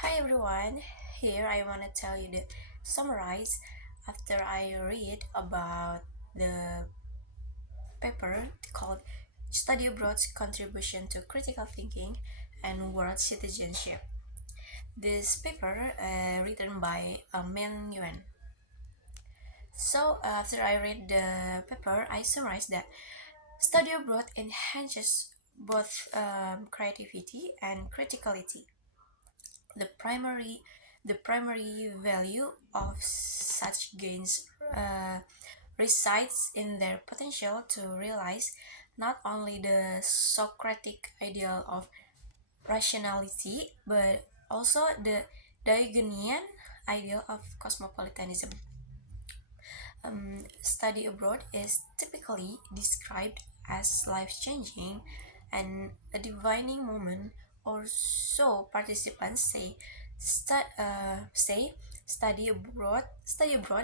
Hi everyone, here I want to tell you the summarize after I read about the paper called Study Abroad's Contribution to Critical Thinking and World Citizenship. This paper written by Meng Yuan. So after I read the paper, I summarized that study abroad enhances both creativity and criticality. The primary the primary value of such gains resides in their potential to realize not only the Socratic ideal of rationality but also the Diogenian ideal of cosmopolitanism. Study abroad is typically described as life changing and a defining moment, or so participants say. Say study abroad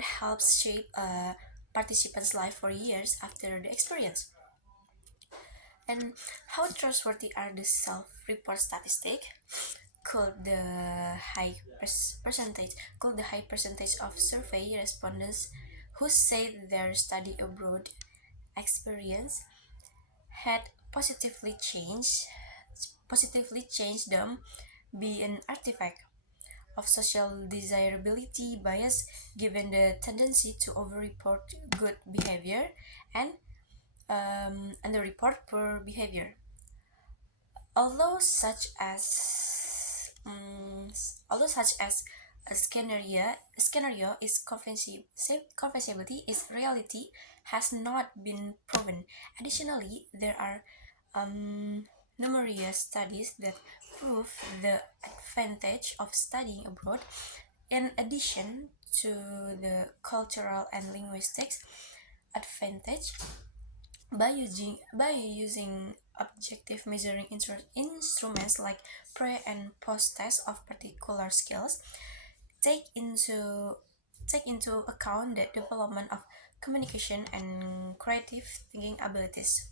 helps shape a participant's life for years after the experience. And how trustworthy are the self-report statistics? Could the high percentage of survey respondents who say their study abroad experience had positively changed them be an artifact of social desirability bias, given the tendency to overreport good behavior and underreport poor behavior. Although such as although such as a scenario is conceivability is reality has not been proven. Additionally, there are numerous studies that prove the advantage of studying abroad. In addition to the cultural and linguistics advantage, by using objective measuring instruments like pre and post tests of particular skills, take into take into account the development of communication and creative thinking abilities.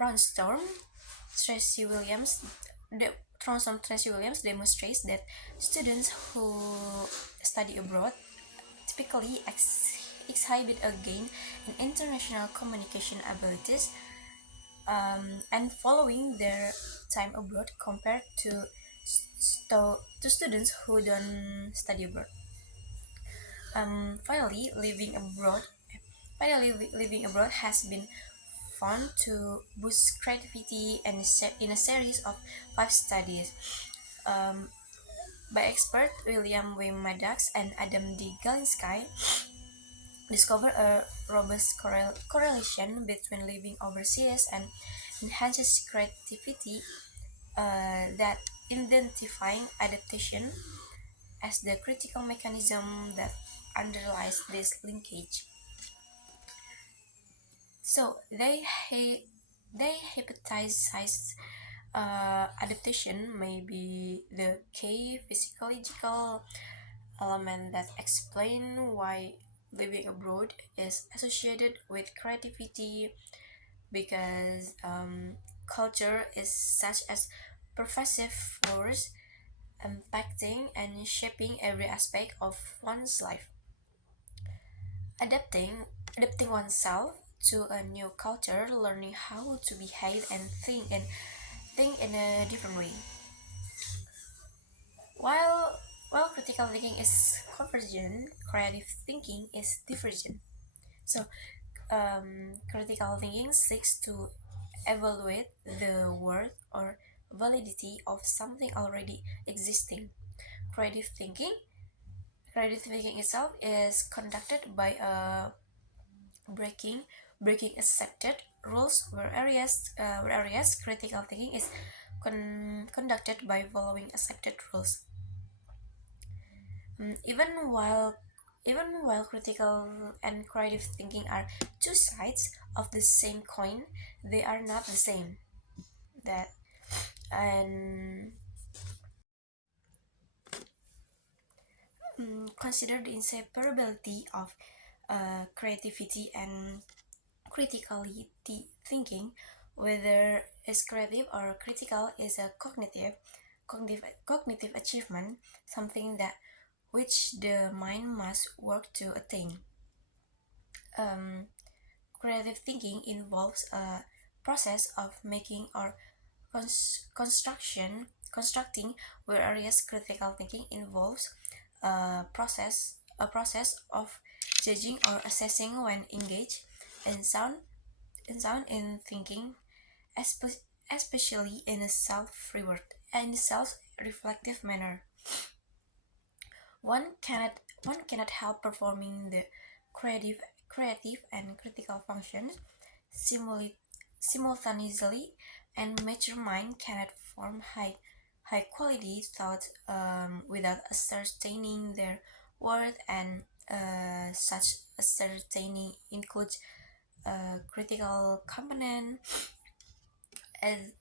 Ronstorm Tracy Williams the Ronstorm Tracy Williams demonstrates that students who study abroad typically exhibit a gain in international communication abilities and following their time abroad compared to students who don't study abroad. Finally, living abroad has been found to boost creativity and in a series of five studies um, by expert William W. Maddox and Adam D. Galinsky discover a robust correlation between living overseas and enhances creativity, that identifying adaptation as the critical mechanism that underlies this linkage. So they hypothesize adaptation may be the key physiological element that explain why living abroad is associated with creativity, because culture is such as pervasive force impacting and shaping every aspect of one's life. Adapting oneself to a new culture, learning how to behave and think in a different way. While critical thinking is convergent, creative thinking is divergent. So, critical thinking seeks to evaluate the worth or validity of something already existing. Creative thinking, creative thinking itself is conducted by breaking breaking accepted rules, whereas critical thinking is conducted by following accepted rules. Mm, even while critical and creative thinking are two sides of the same coin, they are not the same. That and consider the inseparability of creativity and criticality thinking, whether it's creative or critical, is a cognitive achievement, something that which the mind must work to attain. Um, Creative thinking involves a process of making or constructing, whereas critical thinking involves a process of judging or assessing when engaged in sound in thinking, espe- especially in a self-reflective manner. One cannot help performing the creative creative and critical functions simulate, simultaneously, and mature mind cannot form high quality thoughts without ascertaining their worth, and such ascertaining includes critical component, and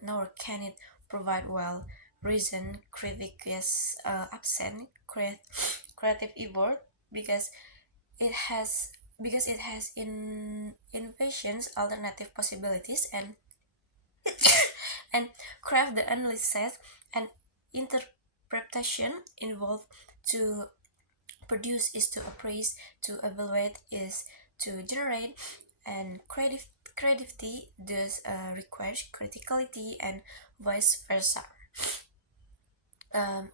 nor can it provide well reason critiques absent creative effort, because it has it has innovations, alternative possibilities, and craft the analysis and interpretation involved to produce is to appraise, to evaluate is to generate, and creativity thus requires criticality, and vice versa,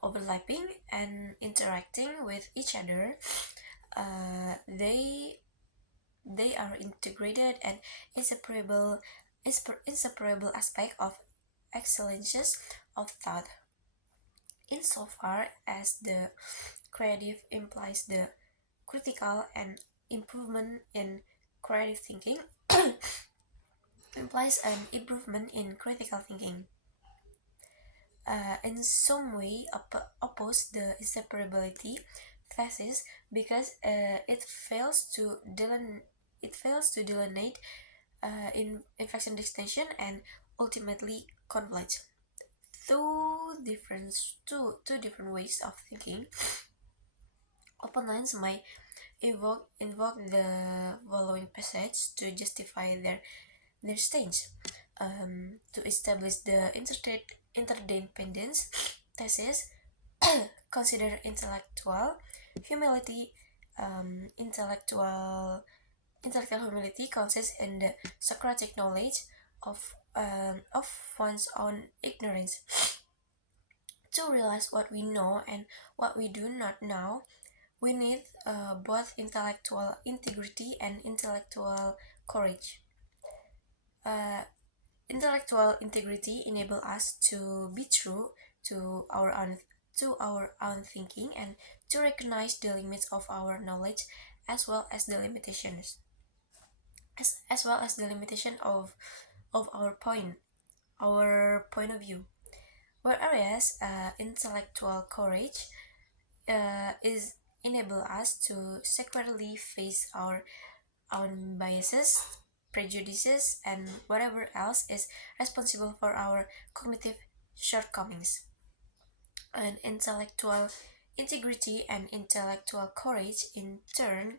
overlapping and interacting with each other. They are integrated and inseparable inseparable aspect of excellences of thought, insofar as the creative implies the critical, and improvement in creative thinking implies an improvement in critical thinking. In some way oppose the inseparability thesis, because it fails to delineate in infection distinction, and ultimately conflict. Two different ways of thinking, opponents might invoke the following passage to justify their stance. To establish the interdependence thesis, consider humility. Um, intellectual Intellectual humility consists in the Socratic knowledge of one's own ignorance. To realize what we know and what we do not know, we need both intellectual integrity and intellectual courage. Uh, Intellectual integrity enable us to be true to our own thinking, and to recognize the limits of our knowledge, as well as the limitations as well as the limitation of our point of view. Whereas intellectual courage is enable us to secretly face our own biases, prejudices, and whatever else is responsible for our cognitive shortcomings. And intellectual integrity and intellectual courage in turn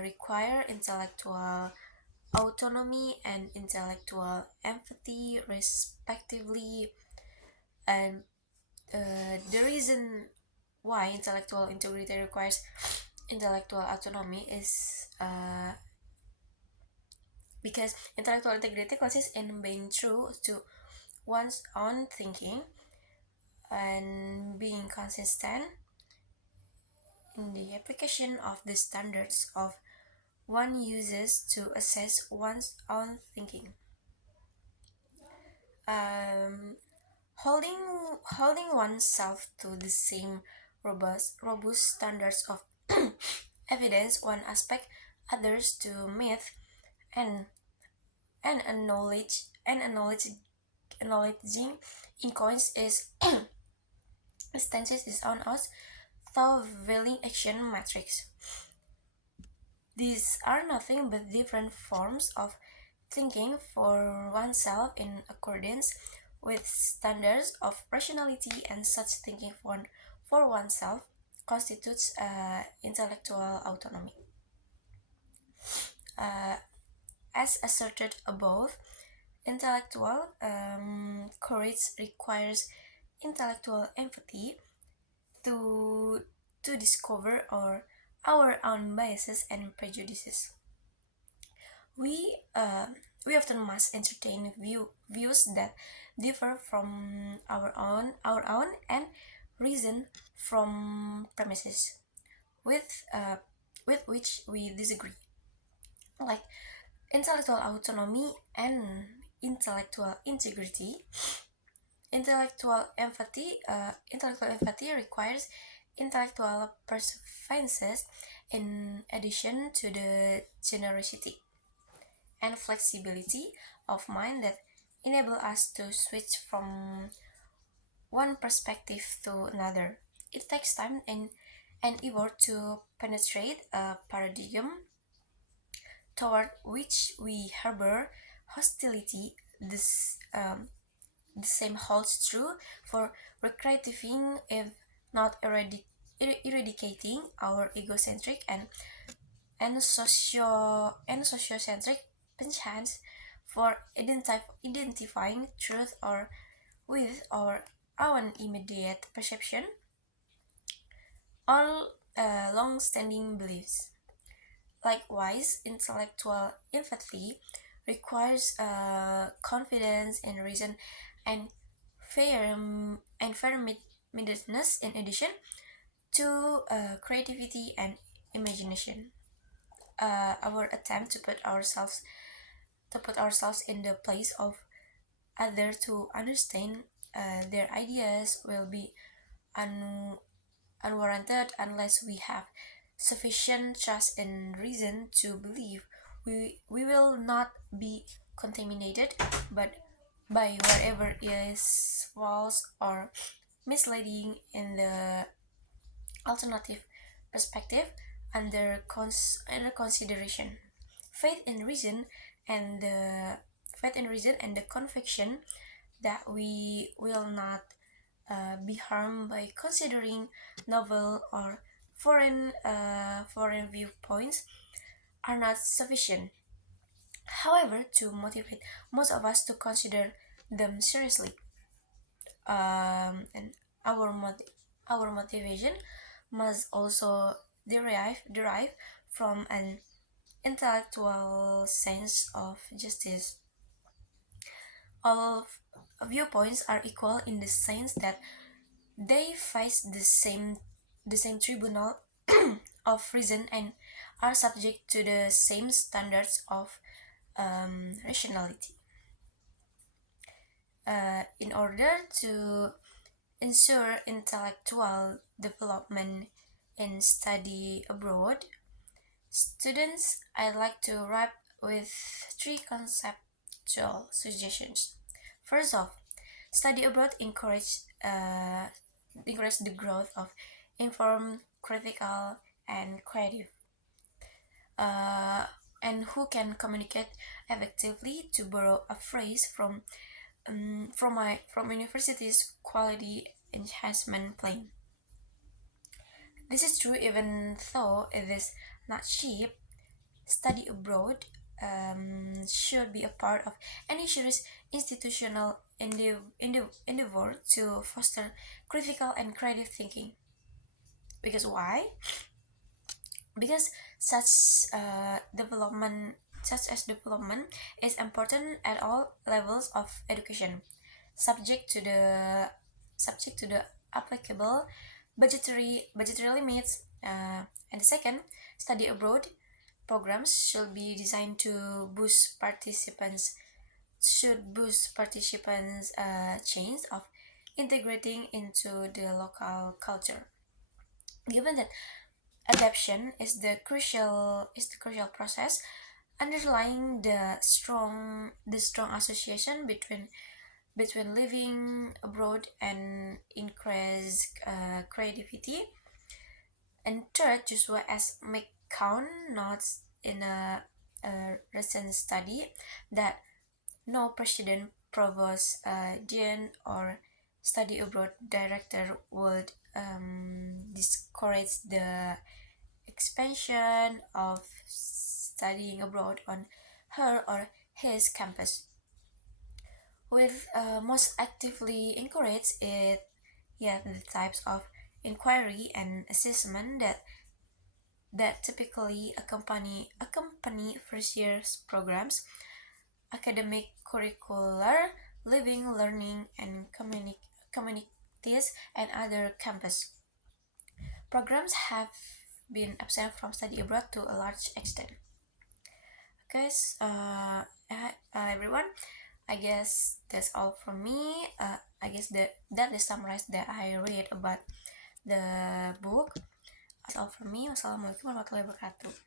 require intellectual autonomy and intellectual empathy, respectively. And the reason why intellectual integrity requires intellectual autonomy is because intellectual integrity consists in being true to one's own thinking, and being consistent in the application of the standards of one uses to assess one's own thinking. Um, holding holding oneself to the same robust standards of evidence one aspect, others to myth, and acknowledging incoins is stances is on us through veiling action matrix. These are nothing but different forms of thinking for oneself in accordance with standards of rationality, and such thinking for oneself constitutes intellectual autonomy. Uh, as asserted above, Intellectual courage requires intellectual empathy to discover our own biases and prejudices. We uh, we often must entertain views that differ from our own and reason from premises with with which we disagree, like intellectual autonomy and intellectual integrity. Intellectual empathy requires intellectual perseverance in addition to the generosity and flexibility of mind that enable us to switch from one perspective to another. It takes time and effort to penetrate a paradigm toward which we harbor hostility. The same holds true for recreating, if not eradicating, our egocentric and sociocentric penchants for identifying truth or with our own immediate perception, all long-standing beliefs. Likewise, intellectual empathy requires confidence in reason and fair-mindedness in addition to creativity and imagination. Our attempt to put ourselves in the place of others to understand their ideas will be un- unwarranted unless we have sufficient trust and reason to believe we will not be contaminated but by whatever is false or misleading in the alternative perspective under consideration. Faith in reason and the conviction that we will not be harmed by considering novel or foreign viewpoints are not sufficient, however, to motivate most of us to consider them seriously. And our our motivation must also derive from an intellectual sense of justice. All viewpoints are equal in the sense that they face the same tribunal of reason and are subject to the same standards of rationality. In order to ensure intellectual development in study abroad, students, I'd like to wrap with three conceptual suggestions. First off, study abroad encourage the growth of informed, critical, and creative, uh, and who can communicate effectively, to borrow a phrase from university's quality enhancement plan. This is true even though it is not cheap. Study abroad should be a part of any serious institutional endeavor to foster critical and creative thinking. Because why? Because such as development is important at all levels of education, subject to the applicable budgetary limits. And the second, study abroad programs should be designed to boost participants' chance of integrating into the local culture. Given that adaptation is the crucial process underlying the strong association between living abroad and increased creativity. And third, Joshua S. McCown notes in a recent study that no president, provost, dean, or study abroad director would discourage the expansion of studying abroad on her or his campus. with most actively encourage it. Yeah, the types of inquiry and assessment that typically accompany first year's programs, academic, curricular, living, learning, and communities and other campus programs have been absent from study abroad to a large extent. Guys, everyone, I guess that's all from me. I guess that is summarized that I read about the book. That's all from me. Wassalamualaikum warahmatullahi wabarakatuh.